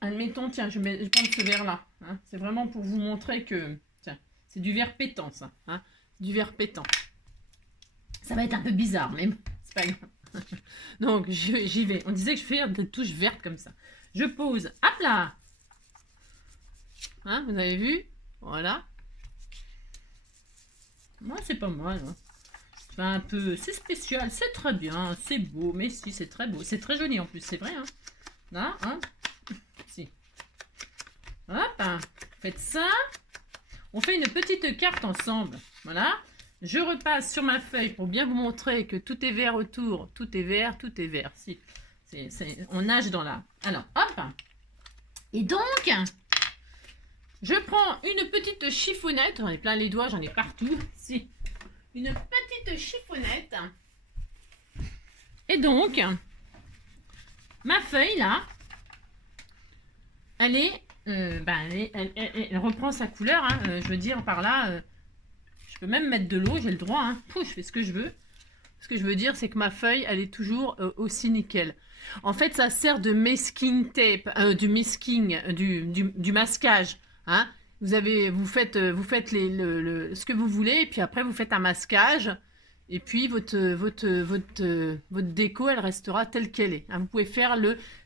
Admettons, tiens, je vais prendre ce verre-là. Hein. C'est vraiment pour vous montrer que... Tiens, c'est du verre pétant, ça. Hein. Du verre pétant. Ça va être un peu bizarre, mais c'est pas grave. Donc, j'y vais. On disait que je fais des touches vertes comme ça. Je pose. Hop là. Hein, vous avez vu? Voilà. Moi, c'est pas mal. Hein. C'est un peu... C'est spécial, c'est très bien, c'est beau. Mais si, c'est très beau. C'est très joli en plus, c'est vrai. Hein. Là, hein. Si. Hop. Faites ça. On fait une petite carte ensemble. Voilà. Je repasse sur ma feuille pour bien vous montrer que tout est vert autour. Tout est vert, tout est vert. Si. On nage dans la... Alors, hop. Et donc, je prends une petite chiffonnette. J'en ai plein les doigts, j'en ai partout. Si. Une petite chiffonnette. Et donc, ma feuille là, elle est... elle reprend sa couleur. Hein, je veux dire par là... je peux même mettre de l'eau, j'ai le droit. Hein. Pouh, je fais ce que je veux. Ce que je veux dire, c'est que ma feuille, elle est toujours aussi nickel. En fait, ça sert de masking tape, du masquage. Hein. Vous faites ce que vous voulez, et puis après, vous faites un masquage. Et puis, votre déco, elle restera telle qu'elle est. Hein. Vous pouvez faire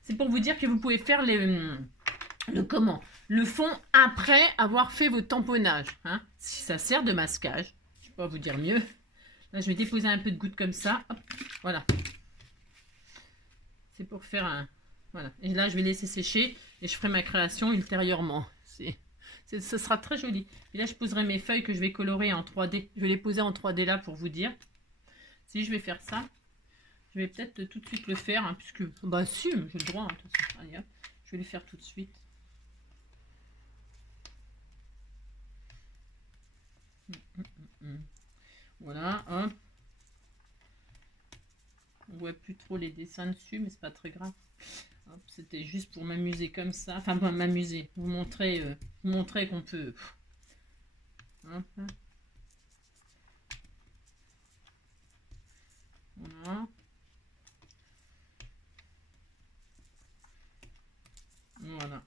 c'est pour vous dire que vous pouvez faire le fond après avoir fait vos tamponnages. Hein. Si ça sert de masquage, je ne peux pas vous dire mieux. Là, je vais déposer un peu de goutte comme ça. Hop, voilà. C'est pour faire un... Voilà. Et là, je vais laisser sécher et je ferai ma création ultérieurement. Ce sera très joli. Et là, je poserai mes feuilles que je vais colorer en 3D. Je vais les poser en 3D là pour vous dire. Si je vais faire ça, je vais peut-être tout de suite le faire. Hein, puisque... Bah si, j'ai le droit. Hein, allez, hop, je vais le faire tout de suite. Voilà, hop. On voit plus trop les dessins dessus, mais c'est pas très grave. C'était juste pour m'amuser comme ça. Enfin, pas m'amuser. Vous montrer qu'on peut... Hop. Voilà. Voilà.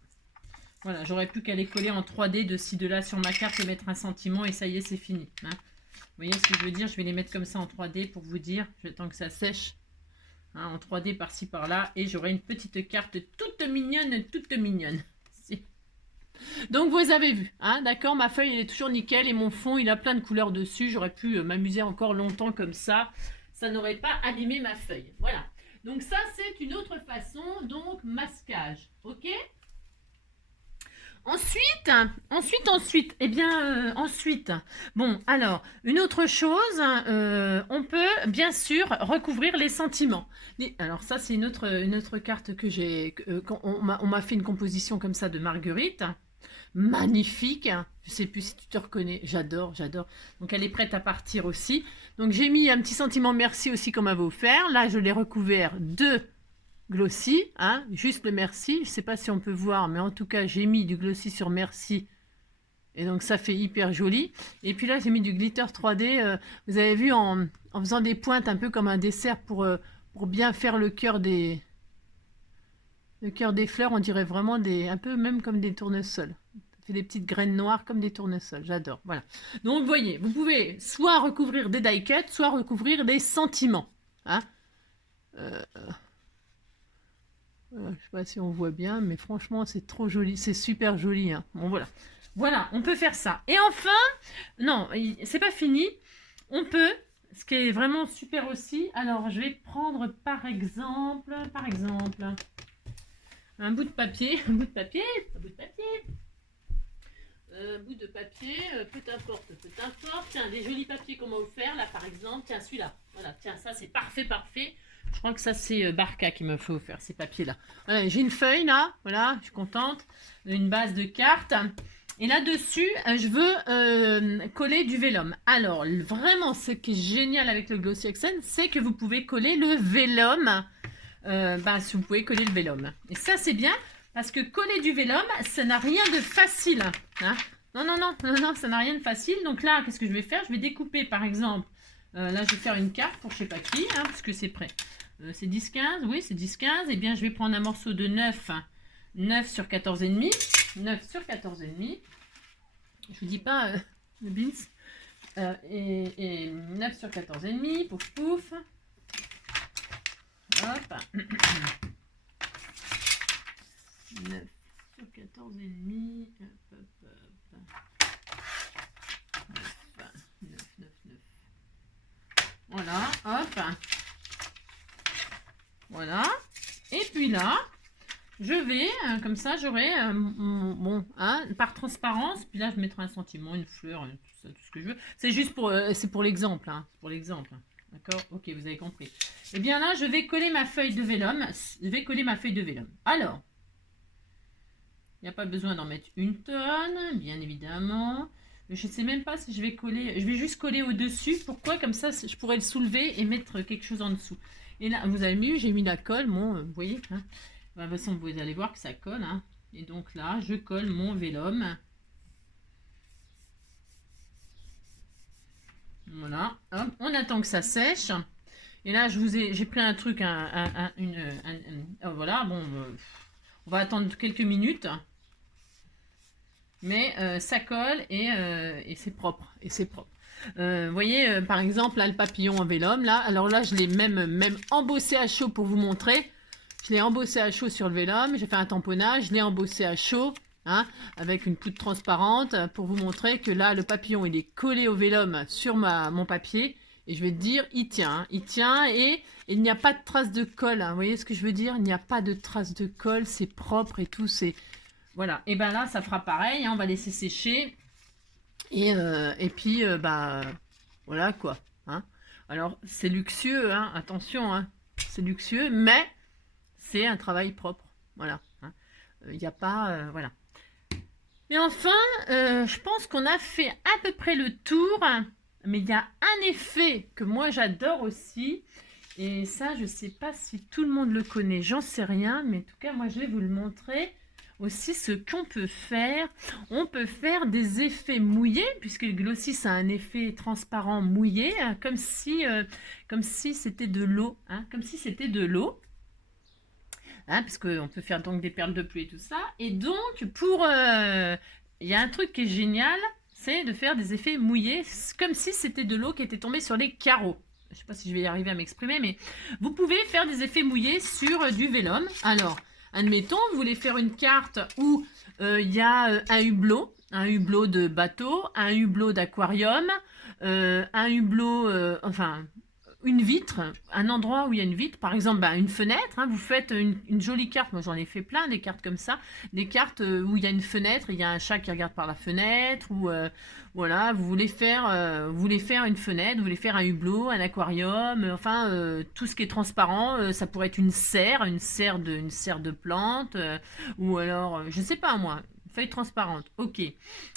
Voilà, j'aurais plus qu'à les coller en 3D de ci, de là sur ma carte et mettre un sentiment et ça y est, c'est fini. Hein. Vous voyez ce que je veux dire? Je vais les mettre comme ça en 3D pour vous dire. J'attends que ça sèche. Hein, en 3D par-ci par-là. Et j'aurai une petite carte toute mignonne, toute mignonne. Si. Donc vous avez vu. Hein, d'accord, ma feuille, elle est toujours nickel. Et mon fond, il a plein de couleurs dessus. J'aurais pu m'amuser encore longtemps comme ça. Ça n'aurait pas abîmé ma feuille. Voilà. Donc ça, c'est une autre façon. Donc, masquage. Ok? Ensuite, eh bien, bon, alors, une autre chose, on peut, bien sûr, recouvrir les sentiments. Alors ça, c'est une autre carte que j'ai, on m'a fait une composition comme ça de Marguerite, magnifique, je sais plus si tu te reconnais, j'adore, donc elle est prête à partir aussi. Donc j'ai mis un petit sentiment merci aussi qu'on m'avait offert, là je l'ai recouvert de glossy, hein, juste le merci. Je ne sais pas si on peut voir, mais en tout cas, j'ai mis du glossy sur merci. Et donc, ça fait hyper joli. Et puis là, j'ai mis du glitter 3D. Vous avez vu, en faisant des pointes, un peu comme un dessert pour bien faire le cœur des fleurs. On dirait vraiment un peu même comme des tournesols. Ça fait des petites graines noires comme des tournesols. J'adore. Voilà. Donc, vous voyez, vous pouvez soit recouvrir des die cuts, soit recouvrir des sentiments. Hein. Je ne sais pas si on voit bien, mais franchement, c'est trop joli. C'est super joli. Hein. Bon, voilà. Voilà, on peut faire ça. Et enfin, non, c'est pas fini. On peut, ce qui est vraiment super aussi. Alors, je vais prendre par exemple, un bout de papier. Peu importe. Tiens, des jolis papiers qu'on m'a offert, là, par exemple. Tiens, celui-là. Voilà, tiens, ça, c'est parfait. Je crois que ça, c'est Barca qui me fait offert ces papiers-là. Voilà, j'ai une feuille, là. Voilà, je suis contente. Une base de cartes. Et là-dessus, je veux coller du vélum. Alors, vraiment, ce qui est génial avec le Glossy Accent, c'est que vous pouvez coller le vélum. Si vous pouvez coller le vélum. Et ça, c'est bien, parce que coller du vélum, ça n'a rien de facile. Hein. Non, ça n'a rien de facile. Donc là, qu'est-ce que je vais faire? Je vais découper, par exemple, là, je vais faire une carte pour je sais pas qui, hein, parce que c'est prêt. C'est 10-15, oui, c'est 10-15. Eh bien, je vais prendre un morceau de 9, 9 sur 14,5. 9 sur 14,5. Je vous dis pas le beans. Et 9 sur 14,5. Pouf, pouf. Hop. 9 sur 14,5. Hop, hop, hop. 9, 9, 9. Voilà, hop. Voilà. Et puis là, je vais, comme ça, j'aurai bon, hein, par transparence. Puis là, je mettrai un sentiment, une fleur, tout ça, tout ce que je veux. C'est juste pour, c'est pour l'exemple, hein, pour l'exemple. D'accord? Ok, vous avez compris. Et bien là, je vais coller ma feuille de vélum. Je vais coller ma feuille de vélum. Alors, il n'y a pas besoin d'en mettre une tonne, bien évidemment. Je ne sais même pas si je vais coller. Je vais juste coller au-dessus. Pourquoi? Comme ça, je pourrais le soulever et mettre quelque chose en dessous. Et là, vous avez vu, j'ai mis la colle. Bon, vous voyez, hein. De toute façon, vous allez voir que ça colle. Hein. Et donc là, je colle mon vélum. Voilà. Hop, on attend que ça sèche. Et là, j'ai pris un truc, voilà. Bon, on va attendre quelques minutes. Mais ça colle et c'est propre. Et c'est propre. Vous voyez, par exemple, là, le papillon en vélum, là. Alors là, je l'ai même embossé à chaud pour vous montrer. Je l'ai embossé à chaud sur le vélum. J'ai fait un tamponnage. Je l'ai embossé à chaud, hein, avec une poudre transparente pour vous montrer que là, le papillon, il est collé au vélum sur mon papier. Et je vais te dire, il tient. Hein, il tient et il n'y a pas de trace de colle. Hein, vous voyez ce que je veux dire? Il n'y a pas de trace de colle. C'est propre et tout. C'est... Voilà, et ben là, ça fera pareil, hein, on va laisser sécher. Et puis, voilà quoi. Hein. Alors, c'est luxueux, hein, attention, hein, c'est luxueux, mais c'est un travail propre. Voilà. Hein. Il n'y a pas... voilà. Et enfin, je pense qu'on a fait à peu près le tour, hein, mais il y a un effet que moi j'adore aussi. Et ça, je ne sais pas si tout le monde le connaît, j'en sais rien, mais en tout cas, moi je vais vous le montrer. Aussi, ce qu'on peut faire, on peut faire des effets mouillés, puisque le glossy, ça a un effet transparent mouillé, hein, comme si c'était de l'eau, hein, comme si c'était de l'eau, hein, puisqu'on peut faire donc des perles de pluie et tout ça. Et donc, il y a un truc qui est génial, c'est de faire des effets mouillés, comme si c'était de l'eau qui était tombée sur les carreaux. Je ne sais pas si je vais y arriver à m'exprimer, mais vous pouvez faire des effets mouillés sur du vélum. Alors, admettons, vous voulez faire une carte où il y a un hublot de bateau, un hublot d'aquarium, un hublot, enfin, une vitre, un endroit où il y a une vitre, par exemple une fenêtre, hein, vous faites une jolie carte, moi j'en ai fait plein des cartes comme ça, des cartes où il y a une fenêtre, il y a un chat qui regarde par la fenêtre, ou voilà, vous voulez faire une fenêtre, vous voulez faire un hublot, un aquarium, enfin tout ce qui est transparent, ça pourrait être une serre de plante, ou alors, je sais pas moi, feuille transparente, ok,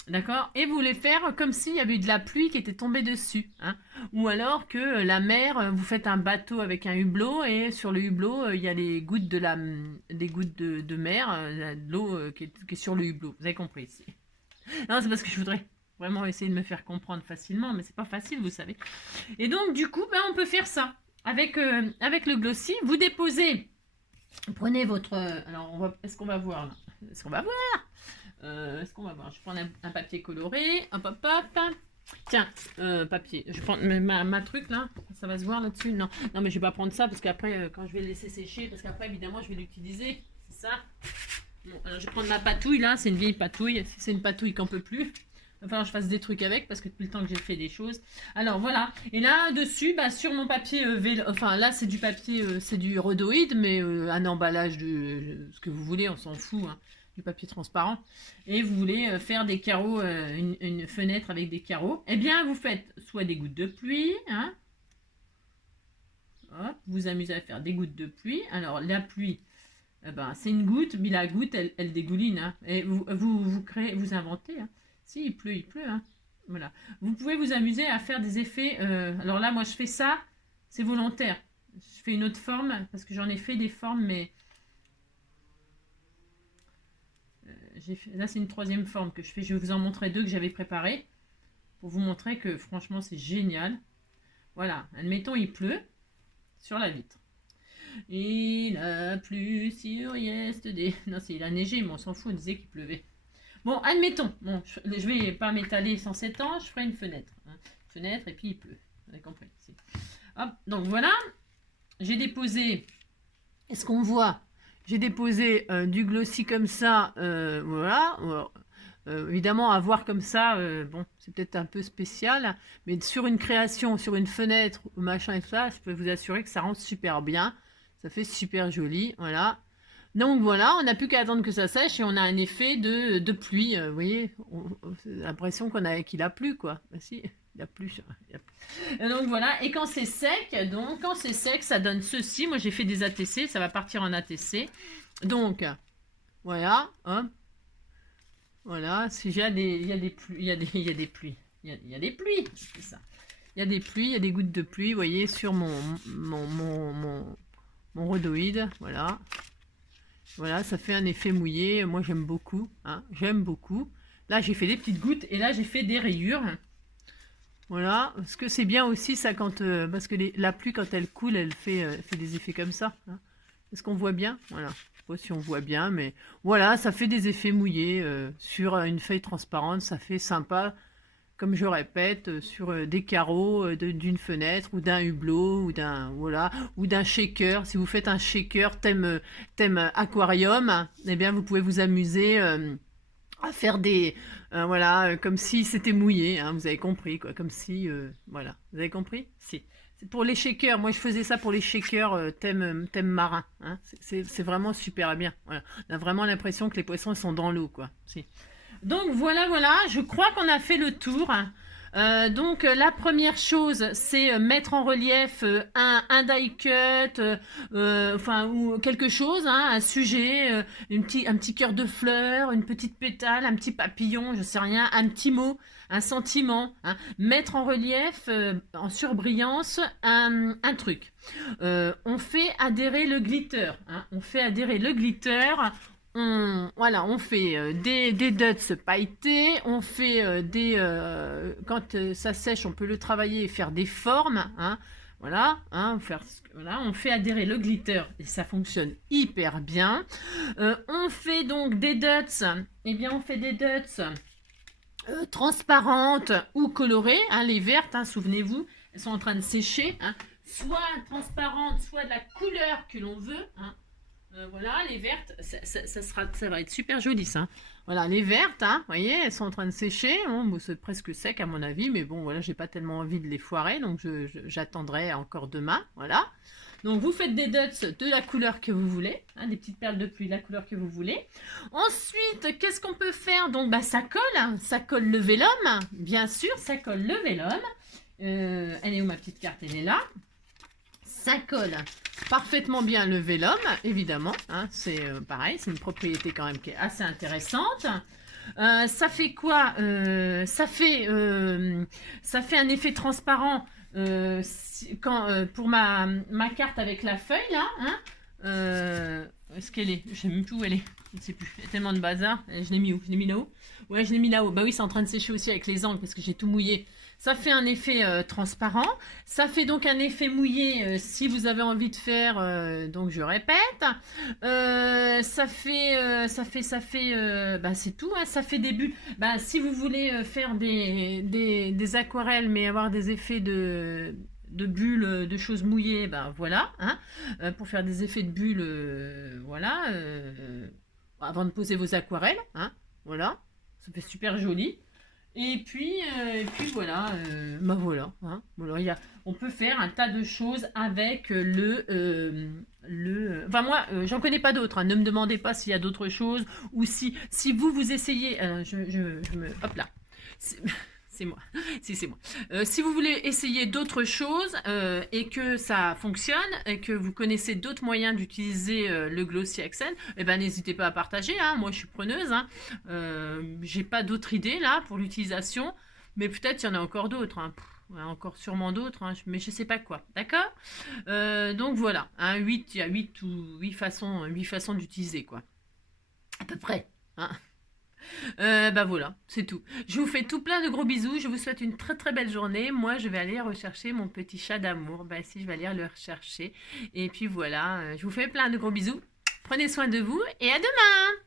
d'accord, et vous voulez faire comme s'il y avait eu de la pluie qui était tombée dessus, hein, ou alors que la mer, vous faites un bateau avec un hublot et sur le hublot, il y a des gouttes de mer, de l'eau qui est sur le hublot, vous avez compris ici. Non, c'est parce que je voudrais vraiment essayer de me faire comprendre facilement, mais c'est pas facile, vous savez. Et donc, du coup, on peut faire ça. Avec le glossy, vous déposez, prenez votre... alors, est-ce qu'on va voir là? Est-ce qu'on va voir? Est-ce qu'on va voir? Je prends un papier coloré. Hop, hop, hop. Tiens, papier. Je prends ma truc là. Ça va se voir là-dessus? Non, mais je vais pas prendre ça parce qu'après, quand je vais le laisser sécher, parce qu'après, évidemment, je vais l'utiliser. C'est ça. Bon, alors je vais prendre ma patouille là. C'est une vieille patouille. C'est une patouille qu'on peut plus. Il va falloir que je fasse des trucs avec parce que depuis le temps que j'ai fait des choses. Alors voilà. Et là, dessus, sur mon papier enfin là, c'est du papier, c'est du rhodoïde, mais un emballage de ce que vous voulez, on s'en fout. Hein. Du papier transparent, et vous voulez faire des carreaux, une fenêtre avec des carreaux, eh bien vous faites soit des gouttes de pluie, hein, hop, vous amusez à faire des gouttes de pluie. Alors la pluie, c'est une goutte, mais la goutte elle dégouline, hein, et vous créez, vous inventez, hein. Si il pleut, hein. Voilà. Vous pouvez vous amuser à faire des effets, alors là moi je fais ça, c'est volontaire, je fais une autre forme, parce que j'en ai fait des formes, mais là c'est une troisième forme que je fais. Je vais vous en montrer deux que j'avais préparées pour vous montrer que franchement c'est génial. Voilà, admettons il pleut sur la vitre. Il a plu sur yesterday. Non, il a neigé, mais on s'en fout, on disait qu'il pleuvait. Bon, admettons. Bon, je vais pas m'étaler 107 ans, je ferai une fenêtre. Hein. Fenêtre, et puis il pleut. Vous avez compris. Hop, donc voilà. J'ai déposé... Est-ce qu'on voit? J'ai déposé du glossy comme ça. Voilà. Évidemment, à voir comme ça, bon, c'est peut-être un peu spécial. Mais sur une création, sur une fenêtre, ou machin et tout ça, je peux vous assurer que ça rend super bien. Ça fait super joli. Voilà. Donc voilà, on n'a plus qu'à attendre que ça sèche et on a un effet de pluie. Vous voyez, l'impression qu'il a plu, quoi. Ben, si, il a plu. Et donc voilà, et quand c'est sec, ça donne ceci. Moi j'ai fait des ATC, ça va partir en ATC. Donc voilà, hop. Voilà, si il y a des pluies, il y a des pluies, c'est ça. Il y a des pluies, il y a des gouttes de pluie, vous voyez, sur mon rhodoïde, voilà. Voilà, ça fait un effet mouillé. Moi, j'aime beaucoup. Hein, j'aime beaucoup. Là, j'ai fait des petites gouttes et là, j'ai fait des rayures. Voilà, parce que c'est bien aussi ça quand... parce que la pluie, quand elle coule, elle fait des effets comme ça. Hein. Est-ce qu'on voit bien? Voilà. Je sais pas si on voit bien, mais voilà, ça fait des effets mouillés sur une feuille transparente. Ça fait sympa, comme je répète, sur des carreaux d'une fenêtre ou d'un hublot ou d'un shaker. Si vous faites un shaker thème aquarium, eh bien vous pouvez vous amuser à faire des comme si c'était mouillé. Hein, vous avez compris quoi, comme si voilà, vous avez compris? Si. C'est pour les shakers. Moi je faisais ça pour les shakers thème marin. Hein. C'est vraiment super bien. Voilà. On a vraiment l'impression que les poissons sont dans l'eau quoi. Si. Donc voilà, je crois qu'on a fait le tour. Donc la première chose, c'est mettre en relief un die cut, ou quelque chose, hein, un sujet, un petit cœur de fleur, une petite pétale, un petit papillon, je sais rien, un petit mot, un sentiment. Hein. Mettre en relief, en surbrillance, un truc. On fait adhérer le glitter. Hein. On fait adhérer le glitter. On fait des dots pailletés, on fait quand ça sèche, on peut le travailler et faire des formes, hein, voilà, hein, on fait adhérer le glitter et ça fonctionne hyper bien. On fait donc des dots, on fait des dots transparentes ou colorées, hein, les vertes, hein, souvenez-vous, elles sont en train de sécher, hein, soit transparentes, soit de la couleur que l'on veut, hein. Voilà, les vertes, ça va être super joli ça. Voilà, les vertes, hein, vous voyez, elles sont en train de sécher. Bon, c'est presque sec à mon avis, mais bon, voilà, j'ai pas tellement envie de les foirer, donc j'attendrai encore demain. Voilà. Donc vous faites des dots de la couleur que vous voulez, hein, des petites perles de pluie de la couleur que vous voulez. Ensuite, qu'est-ce qu'on peut faire? Donc ça colle, hein, ça colle le vélum, bien sûr, ça colle le vélum. Elle est où ma petite carte? Elle est là. Ça colle parfaitement bien le vélum, évidemment. Hein, c'est pareil, c'est une propriété quand même qui est assez intéressante. Ça fait quoi? Ça fait un effet transparent pour ma carte avec la feuille là. Hein, est-ce qu'elle est? Je sais même plus où elle est. Je ne sais plus. Il y a tellement de bazar. Je l'ai mis où? Je l'ai mis là-haut. Ouais, je l'ai mis là-haut. Bah oui, c'est en train de sécher aussi avec les angles parce que j'ai tout mouillé. Ça fait un effet transparent. Ça fait donc un effet mouillé si vous avez envie de faire, donc je répète. C'est tout. Hein, ça fait des bulles. Bah, si vous voulez faire des aquarelles mais avoir des effets de bulles, de choses mouillées, ben voilà. Hein, pour faire des effets de bulles, voilà. Avant de poser vos aquarelles. Hein, voilà. Ça fait super joli. Et puis voilà, voilà, hein, voilà, on peut faire un tas de choses avec enfin moi, j'en connais pas d'autres, hein, ne me demandez pas s'il y a d'autres choses, ou si vous essayez, hop là, c'est moi, si c'est moi. Si vous voulez essayer d'autres choses et que ça fonctionne et que vous connaissez d'autres moyens d'utiliser le Glossy Accent, eh ben n'hésitez pas à partager. Hein, moi je suis preneuse. Hein, j'ai pas d'autres idées là pour l'utilisation, mais peut-être il y en a encore d'autres. Hein. Encore sûrement d'autres, hein, mais je sais pas quoi. D'accord. Donc voilà, hein, il y a 8 façons d'utiliser quoi. À peu près. Hein. Bah voilà, c'est tout. Je vous fais tout plein de gros bisous. Je vous souhaite une très très belle journée. Moi, je vais aller rechercher mon petit chat d'amour. Bah si, je vais aller le rechercher. Et puis voilà, je vous fais plein de gros bisous. Prenez soin de vous et à demain!